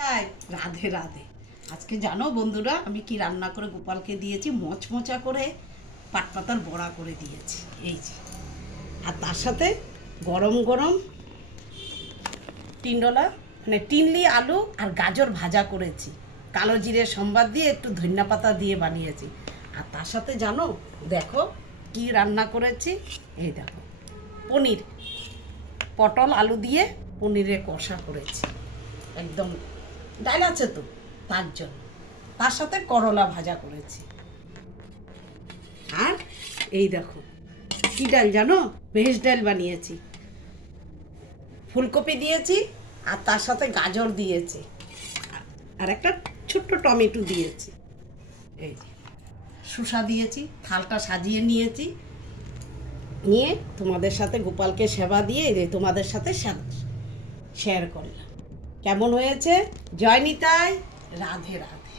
তাই রাধে রাধে। আজকে জানো বন্ধুরা আমি কি রান্না করে গোপালকে দিয়েছি? মচমচা করে পাটপাতার বড়া করে দিয়েছি, এই যে। আর তার সাথে গরম গরম টিন্ডলা মানে টিনলি আলু আর গাজর ভাজা করেছি, কালো জিরে সম্বাদ দিয়ে একটু ধনিয়া পাতা দিয়ে বানিয়েছি। আর তার সাথে জানো দেখো কি রান্না করেছি, এই দেখো পনির, পটল আলু দিয়ে পনিরের কষা করেছি, একদম ডাল আছে তো তার জন্য। তার সাথে করলা ভাজা করেছি। আর এই দেখো কি ডাল জানো, ভেজ ডাল বানিয়েছি, ফুলকপি দিয়েছি আর তার সাথে গাজর দিয়েছি আর একটা ছোট্ট টমেটো দিয়েছি, এই যে শসা দিয়েছি। থালটা সাজিয়ে নিয়েছি, নিয়ে তোমাদের সাথে গোপালকে সেবা দিয়ে এই যে তোমাদের সাথে শেয়ার করলাম। কেমন হয়েছে? জয় নিতাই, রাধে রাধে।